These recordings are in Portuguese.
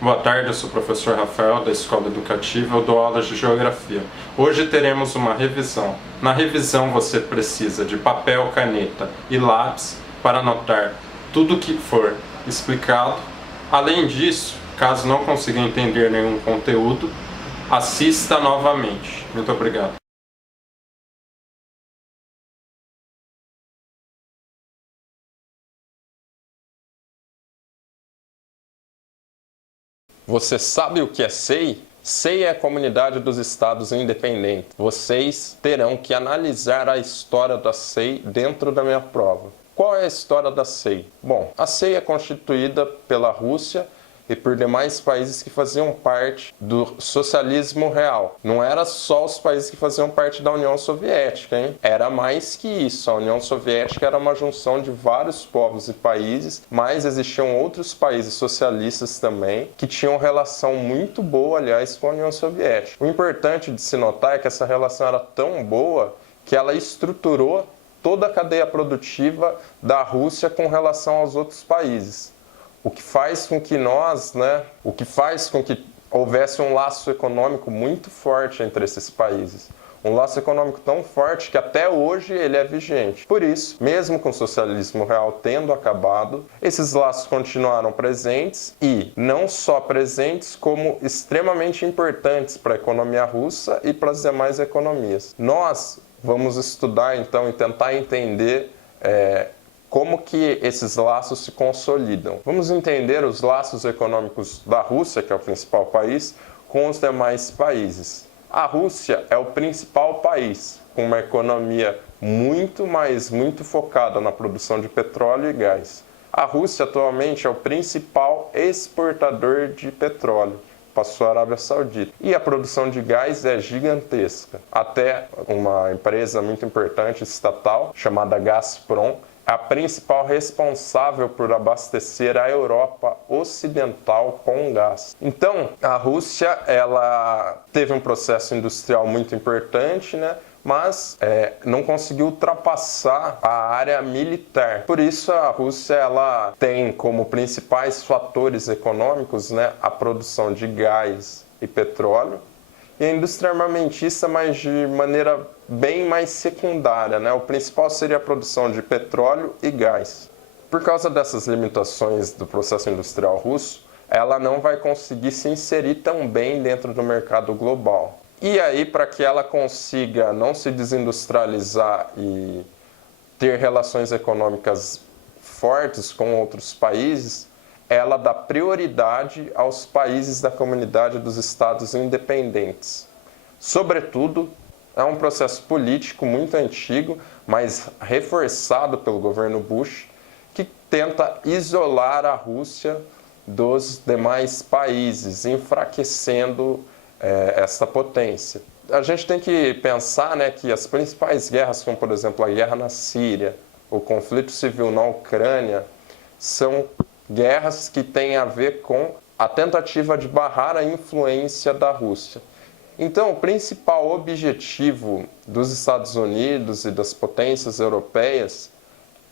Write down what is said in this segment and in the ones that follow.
Boa tarde, eu sou o professor Rafael da Escola Educativa, eu dou aulas de Geografia. Hoje teremos uma revisão. Na revisão você precisa de papel, caneta e lápis para anotar tudo o que for explicado. Além disso, caso não consiga entender nenhum conteúdo, assista novamente. Muito obrigado. Você sabe o que é SEI? SEI é a Comunidade dos Estados Independentes. Vocês terão que analisar a história da SEI dentro da minha prova. Qual é a história da SEI? Bom, a SEI é constituída pela Rússia e por demais países que faziam parte do socialismo real. Não era só os países que faziam parte da União Soviética, hein? Era mais que isso. A União Soviética era uma junção de vários povos e países, mas existiam outros países socialistas também que tinham relação muito boa, aliás, com a União Soviética. O importante de se notar é que essa relação era tão boa que ela estruturou toda a cadeia produtiva da Rússia com relação aos outros países. O que faz com que houvesse um laço econômico muito forte entre esses países. Um laço econômico tão forte que até hoje ele é vigente. Por isso, mesmo com o socialismo real tendo acabado, esses laços continuaram presentes e não só presentes, como extremamente importantes para a economia russa e para as demais economias. Nós vamos estudar então e tentar entender como que esses laços se consolidam. Vamos entender os laços econômicos da Rússia, que é o principal país, com os demais países. A Rússia é o principal país, com uma economia muito focada na produção de petróleo e gás. A Rússia atualmente é o principal exportador de petróleo. Passou a Arábia Saudita. E a produção de gás é gigantesca. Até uma empresa muito importante, estatal, chamada Gazprom, a principal responsável por abastecer a Europa Ocidental com gás. Então, a Rússia ela teve um processo industrial muito importante, mas não conseguiu ultrapassar a área militar. Por isso, a Rússia ela tem como principais fatores econômicos a produção de gás e petróleo, e a indústria armamentista, mas de maneira bem mais secundária. O principal seria a produção de petróleo e gás. Por causa dessas limitações do processo industrial russo, ela não vai conseguir se inserir tão bem dentro do mercado global. E aí, para que ela consiga não se desindustrializar e ter relações econômicas fortes com outros países, ela dá prioridade aos países da Comunidade dos Estados Independentes. Sobretudo, é um processo político muito antigo, mas reforçado pelo governo Bush, que tenta isolar a Rússia dos demais países, enfraquecendo essa potência. A gente tem que pensar que as principais guerras, como por exemplo a guerra na Síria, o conflito civil na Ucrânia, são guerras que têm a ver com a tentativa de barrar a influência da Rússia. Então, o principal objetivo dos Estados Unidos e das potências europeias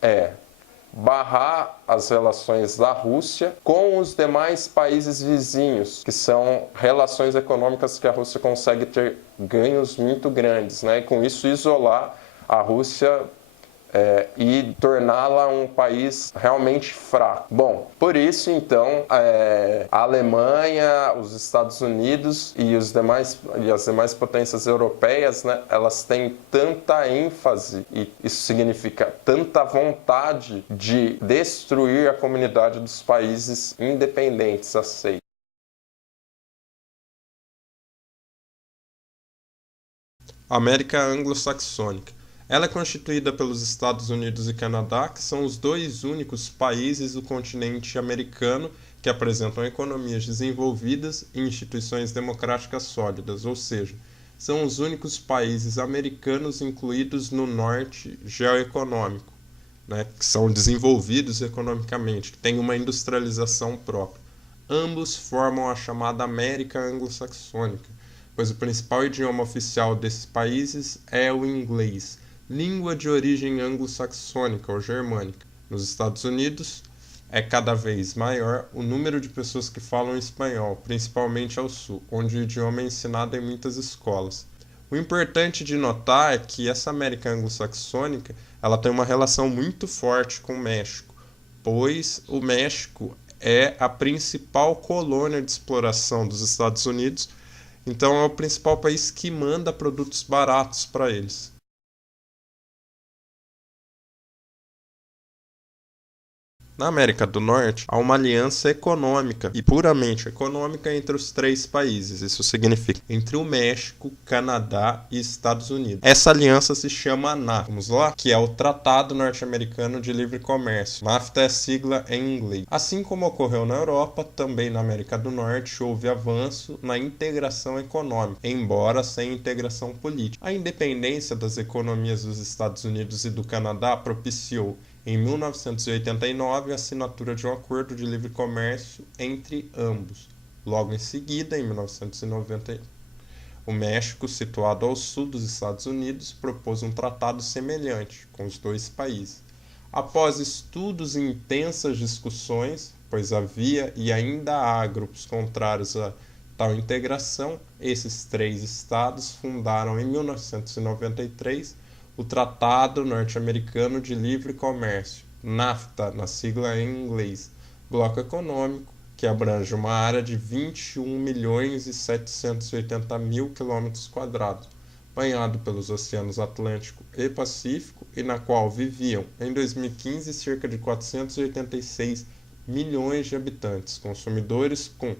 é barrar as relações da Rússia com os demais países vizinhos, que são relações econômicas que a Rússia consegue ter ganhos muito grandes, e com isso isolar a Rússia e torná-la um país realmente fraco. Bom, por isso, então, a Alemanha, os Estados Unidos e as demais potências europeias, elas têm tanta ênfase, e isso significa tanta vontade de destruir a comunidade dos países independentes, a SEI. América Anglo-Saxônica. Ela é constituída pelos Estados Unidos e Canadá, que são os dois únicos países do continente americano que apresentam economias desenvolvidas e instituições democráticas sólidas, ou seja, são os únicos países americanos incluídos no norte geoeconômico, que são desenvolvidos economicamente, que têm uma industrialização própria. Ambos formam a chamada América Anglo-Saxônica, pois o principal idioma oficial desses países é o inglês, língua de origem anglo-saxônica ou germânica. Nos Estados Unidos, é cada vez maior o número de pessoas que falam espanhol, principalmente ao sul, onde o idioma é ensinado em muitas escolas. O importante de notar é que essa América anglo-saxônica ela tem uma relação muito forte com o México, pois o México é a principal colônia de exploração dos Estados Unidos, então é o principal país que manda produtos baratos para eles. Na América do Norte, há uma aliança econômica e puramente econômica entre os três países. Isso significa entre o México, Canadá e Estados Unidos. Essa aliança se chama NAFTA, vamos lá? Que é o Tratado Norte-Americano de Livre Comércio. NAFTA é a sigla em inglês. Assim como ocorreu na Europa, também na América do Norte houve avanço na integração econômica, embora sem integração política. A independência das economias dos Estados Unidos e do Canadá propiciou em 1989, a assinatura de um acordo de livre comércio entre ambos. Logo em seguida, em 1990, o México, situado ao sul dos Estados Unidos, propôs um tratado semelhante com os dois países. Após estudos e intensas discussões, pois havia e ainda há grupos contrários a tal integração, esses três estados fundaram em 1993 o Tratado Norte-Americano de Livre Comércio, NAFTA, na sigla em inglês, bloco econômico que abrange uma área de 21.780.000 km², banhado pelos oceanos Atlântico e Pacífico e na qual viviam, em 2015, cerca de 486 milhões de habitantes, consumidores com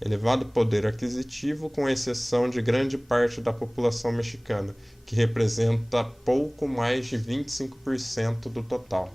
elevado poder aquisitivo, com exceção de grande parte da população mexicana, que representa pouco mais de 25% do total.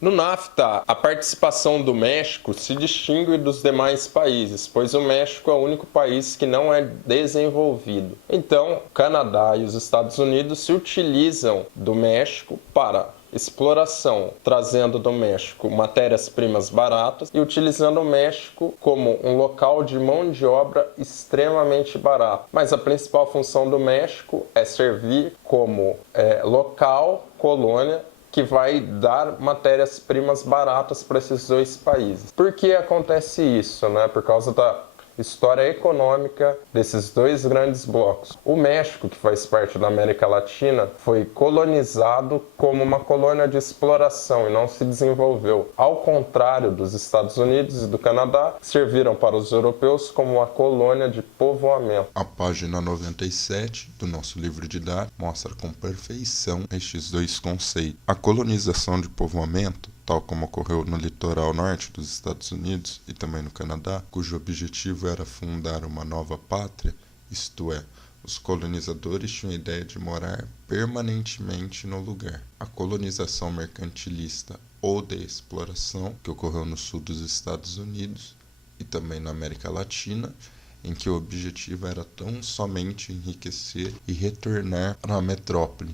No NAFTA, a participação do México se distingue dos demais países, pois o México é o único país que não é desenvolvido. Então, o Canadá e os Estados Unidos se utilizam do México para exploração, trazendo do México matérias-primas baratas e utilizando o México como um local de mão de obra extremamente barato. Mas a principal função do México é servir como local, colônia, que vai dar matérias-primas baratas para esses dois países. Por que acontece isso? Por causa da história econômica desses dois grandes blocos. O México, que faz parte da América Latina, foi colonizado como uma colônia de exploração e não se desenvolveu. Ao contrário dos Estados Unidos e do Canadá, que serviram para os europeus como uma colônia de povoamento. A página 97 do nosso livro didático mostra com perfeição estes dois conceitos. A colonização de povoamento, tal como ocorreu no litoral norte dos Estados Unidos e também no Canadá, cujo objetivo era fundar uma nova pátria, isto é, os colonizadores tinham a ideia de morar permanentemente no lugar. A colonização mercantilista ou de exploração, que ocorreu no sul dos Estados Unidos e também na América Latina, em que o objetivo era tão somente enriquecer e retornar para a metrópole,